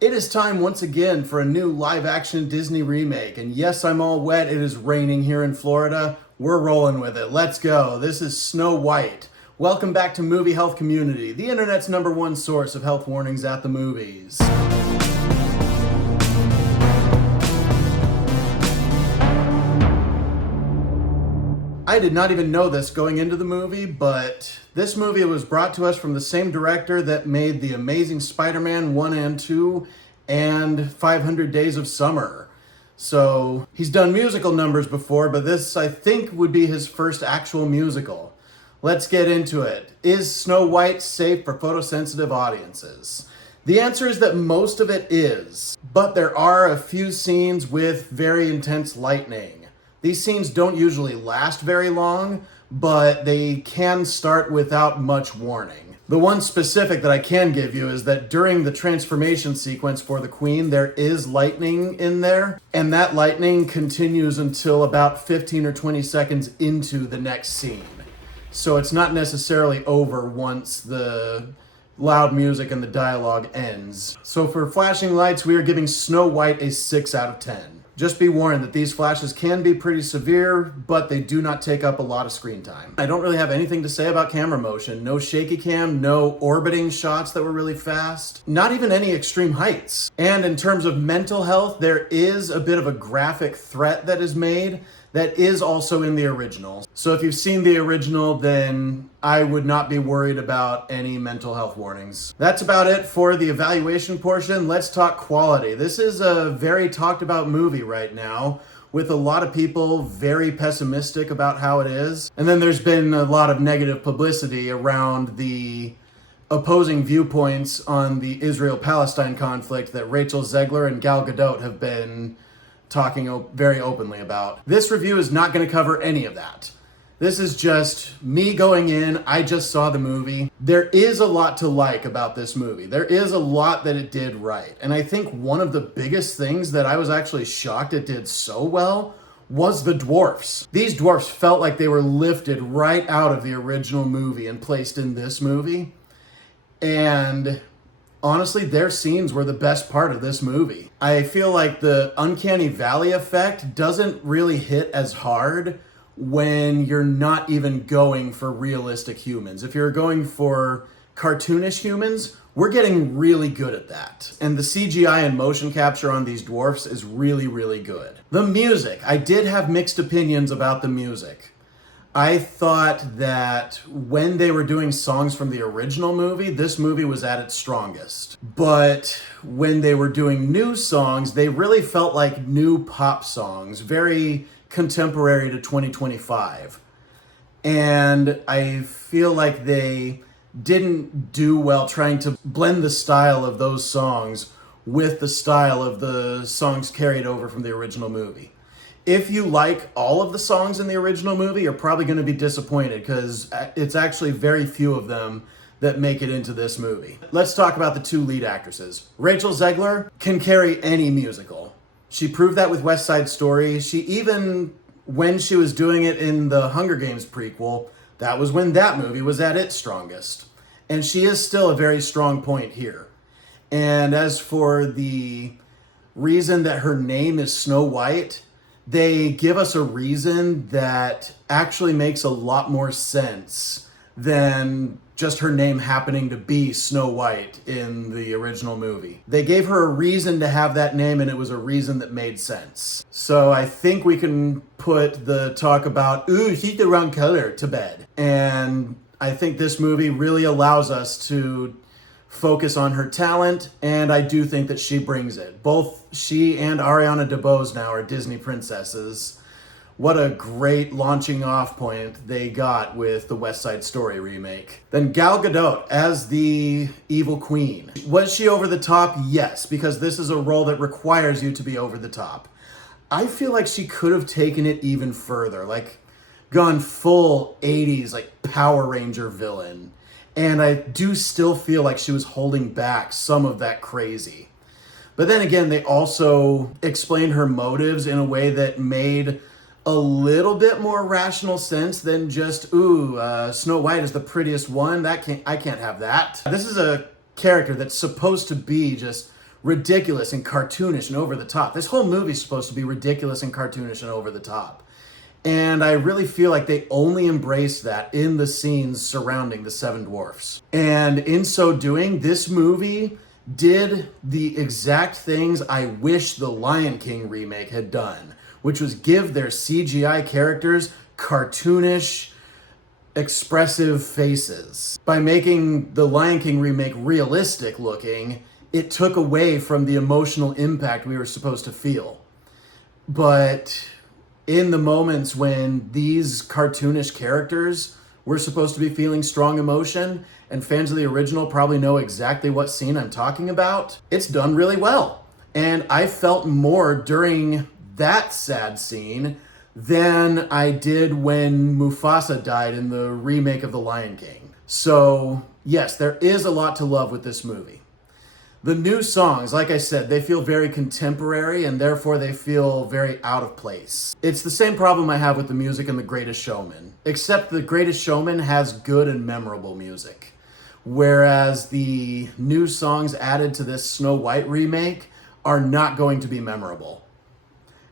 It is time once again for a new live-action Disney remake, and yes, I'm all wet. It is raining here in Florida. We're rolling with it. Let's go. This is Snow White. Welcome back to Movie Health Community, the internet's #1 source of health warnings at the movies. I did not even know this going into the movie, but this movie was brought to us from the same director that made The Amazing Spider-Man 1 and 2 and 500 Days of Summer. So he's done musical numbers before, but this I think would be his first actual musical. Let's get into it. Is Snow White safe for photosensitive audiences? The answer is that most of it is, but there are a few scenes with very intense lightning. These scenes don't usually last very long, but they can start without much warning. The one specific that I can give you is that during the transformation sequence for the Queen, there is lightning in there, and that lightning continues until about 15 or 20 seconds into the next scene. So it's not necessarily over once the loud music and the dialogue ends. So for flashing lights, we are giving Snow White a 6 out of 10. Just be warned that these flashes can be pretty severe, but they do not take up a lot of screen time. I don't really have anything to say about camera motion. No shaky cam, no orbiting shots that were really fast, not even any extreme heights. And in terms of mental health, there is a bit of a graphic threat that is made that is also in the original. So if you've seen the original, then I would not be worried about any mental health warnings. That's about it for the evaluation portion. Let's talk quality. This is a very talked about movie right now, with a lot of people very pessimistic about how it is. And then there's been a lot of negative publicity around the opposing viewpoints on the Israel-Palestine conflict that Rachel Zegler and Gal Gadot have been talking very openly about. This review is not going to cover any of that. This is just me going in. I just saw the movie. There is a lot to like about this movie. There is a lot that it did right. And I think one of the biggest things that I was actually shocked it did so well was the dwarfs. These dwarfs felt like they were lifted right out of the original movie and placed in this movie. And honestly, their scenes were the best part of this movie. I feel like the uncanny valley effect doesn't really hit as hard when you're not even going for realistic humans. If you're going for cartoonish humans, we're getting really good at that. And the CGI and motion capture on these dwarfs is really, really good. The music, I did have mixed opinions about the music. I thought that when they were doing songs from the original movie, this movie was at its strongest. But when they were doing new songs, they really felt like new pop songs, very contemporary to 2025. And I feel like they didn't do well trying to blend the style of those songs with the style of the songs carried over from the original movie. If you like all of the songs in the original movie, you're probably going to be disappointed because it's actually very few of them that make it into this movie. Let's talk about the two lead actresses. Rachel Zegler can carry any musical. She proved that with West Side Story. She even, when she was doing it in the Hunger Games prequel, that was when that movie was at its strongest. And she is still a very strong point here. And as for the reason that her name is Snow White, they give us a reason that actually makes a lot more sense than just her name happening to be Snow White in the original movie. They gave her a reason to have that name, and it was a reason that made sense. So I think we can put the talk about, ooh, she's the wrong color, to bed. And I think this movie really allows us to focus on her talent, and I do think that she brings it. Both she and Ariana DeBose now are Disney princesses. What a great launching off point they got with the West Side Story remake. Then Gal Gadot as the evil queen. Was she over the top? Yes, because this is a role that requires you to be over the top. I feel like she could have taken it even further, like gone full 80s, like Power Ranger villain. And I do still feel like she was holding back some of that crazy. But then again, they also explained her motives in a way that made a little bit more rational sense than just, ooh, Snow White is the prettiest one. I can't have that. This is a character that's supposed to be just ridiculous and cartoonish and over the top. This whole movie's supposed to be ridiculous and cartoonish and over the top. And I really feel like they only embraced that in the scenes surrounding the Seven Dwarfs. And in so doing, this movie did the exact things I wish the Lion King remake had done, which was give their CGI characters cartoonish, expressive faces. By making the Lion King remake realistic looking, it took away from the emotional impact we were supposed to feel. But in the moments when these cartoonish characters were supposed to be feeling strong emotion, and fans of the original probably know exactly what scene I'm talking about, it's done really well. And I felt more during that sad scene than I did when Mufasa died in the remake of The Lion King. So yes, there is a lot to love with this movie. The new songs, like I said, they feel very contemporary and therefore they feel very out of place. It's the same problem I have with the music in The Greatest Showman, except The Greatest Showman has good and memorable music. Whereas the new songs added to this Snow White remake are not going to be memorable.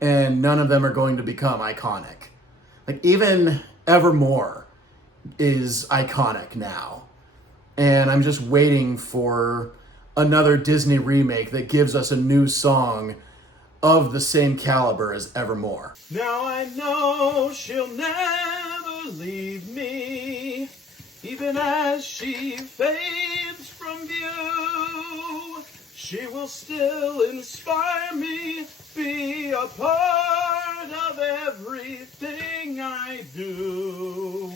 And none of them are going to become iconic. Like even Evermore is iconic now. And I'm just waiting for another Disney remake that gives us a new song of the same caliber as Evermore. Now I know she'll never leave me, even as she fades from view. She will still inspire me, be a part of everything I do.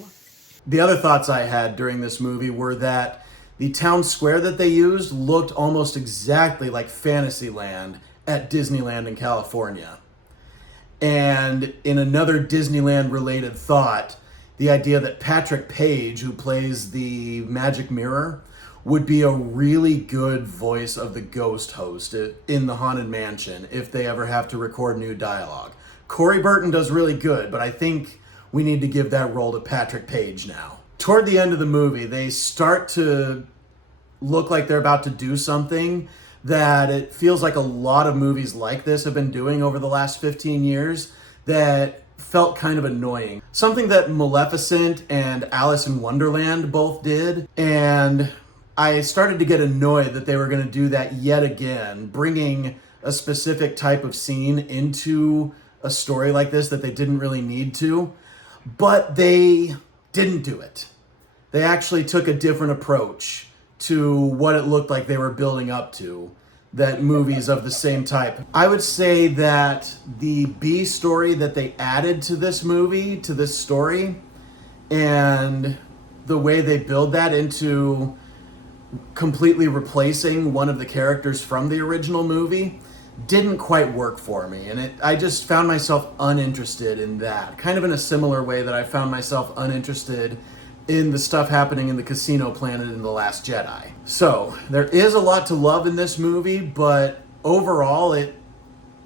The other thoughts I had during this movie were that the town square that they used looked almost exactly like Fantasyland at Disneyland in California. And in another Disneyland-related thought, the idea that Patrick Page, who plays the Magic Mirror, would be a really good voice of the ghost host in the Haunted Mansion if they ever have to record new dialogue. Corey Burton does really good, but I think we need to give that role to Patrick Page now. Toward the end of the movie, they start to look like they're about to do something that it feels like a lot of movies like this have been doing over the last 15 years that felt kind of annoying. Something that Maleficent and Alice in Wonderland both did, and I started to get annoyed that they were going to do that yet again, bringing a specific type of scene into a story like this that they didn't really need to, but they didn't do it. They actually took a different approach to what it looked like they were building up to, that movies of the same type. I would say that the B story that they added to this movie, to this story, and the way they build that into completely replacing one of the characters from the original movie didn't quite work for me. And I just found myself uninterested in that. Kind of in a similar way that I found myself uninterested in the stuff happening in the Casino Planet in The Last Jedi. So, there is a lot to love in this movie, but overall it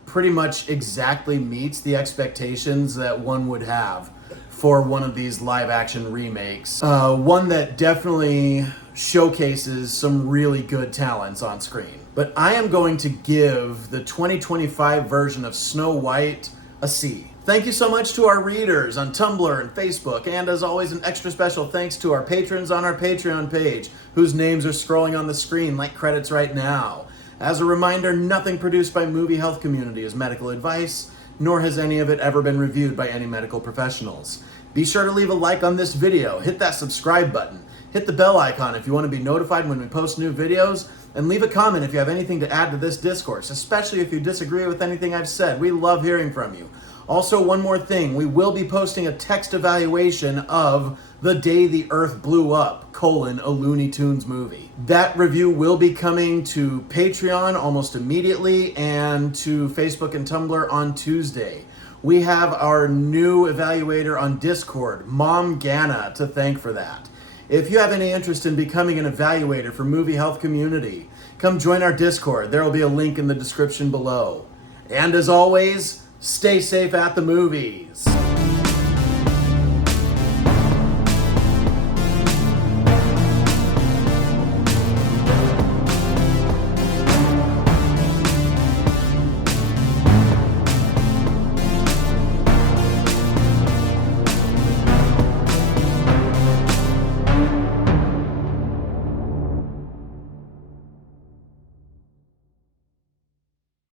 pretty much exactly meets the expectations that one would have for one of these live-action remakes. One that definitely showcases some really good talents on screen. But I am going to give the 2025 version of Snow White a C. Thank you so much to our readers on Tumblr and Facebook, and as always, an extra special thanks to our patrons on our Patreon page, whose names are scrolling on the screen like credits right now. As a reminder, nothing produced by Movie Health Community is medical advice, nor has any of it ever been reviewed by any medical professionals. Be sure to leave a like on this video, hit that subscribe button, hit the bell icon if you want to be notified when we post new videos, and leave a comment if you have anything to add to this discourse, especially if you disagree with anything I've said. We love hearing from you. Also, one more thing, we will be posting a text evaluation of The Day the Earth Blew Up, a Looney Tunes movie. That review will be coming to Patreon almost immediately and to Facebook and Tumblr on Tuesday. We have our new evaluator on Discord, Mom Ganna, to thank for that. If you have any interest in becoming an evaluator for Movie Health Community, come join our Discord. There will be a link in the description below. And as always, stay safe at the movies.